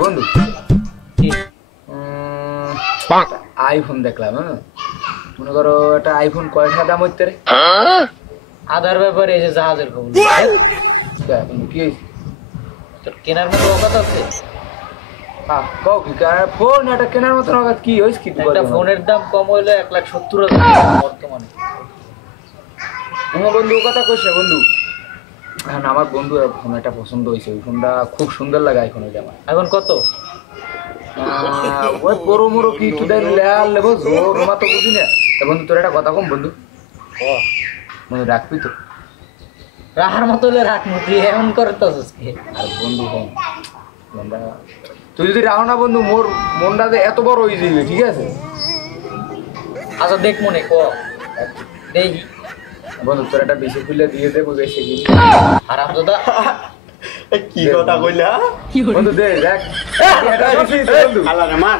বন্ধু কি আইফোন দেখলাম, হ্যাঁ মনে করো একটা আইফোন কয়টা দাম হইতে রে? আধার ব্যাপারে এই যে জাহাজের খবর কি হয়েছে? তোর কেনার মতো অকাত আছে? কও কি ফোন এটা কেনার মতন অকাত কি হয়েছে? কি একটা ফোনের দাম কম হইলো 1,70,000 বর্তমানে। আমার বন্ধু ও কথা কইছে বন্ধু, এখন আমার বন্ধু ফোন একটা পছন্দ হয়েছে, ওই ফোনটা খুব সুন্দর লাগে আইফোন ওইটা আমার। এখন কত? ওই বড় মোড়ো কি একটু দেয় লেয়ার লেবো জোর মা তো বুঝি না। বন্ধু তোর একটা কথা কম বন্ধু, বন্ধু রাখবি তো? রাহার মতো হলে রাখ মুখি এমন করতেছিস কি? আর বন্ধু কম মনটা, তুই যদি রাখো না বন্ধু মোর মনটা যে এত বড় হয়ে যাবে, ঠিক আছে? আচ্ছা দেখ মনে ক দেখি বন্ধু তোর একটা বেশি খুলে দিয়ে দেবো, বেশি হারাম দাদা কি কথা কইলা বন্ধু দে দেখ। আল্লাহ রে মার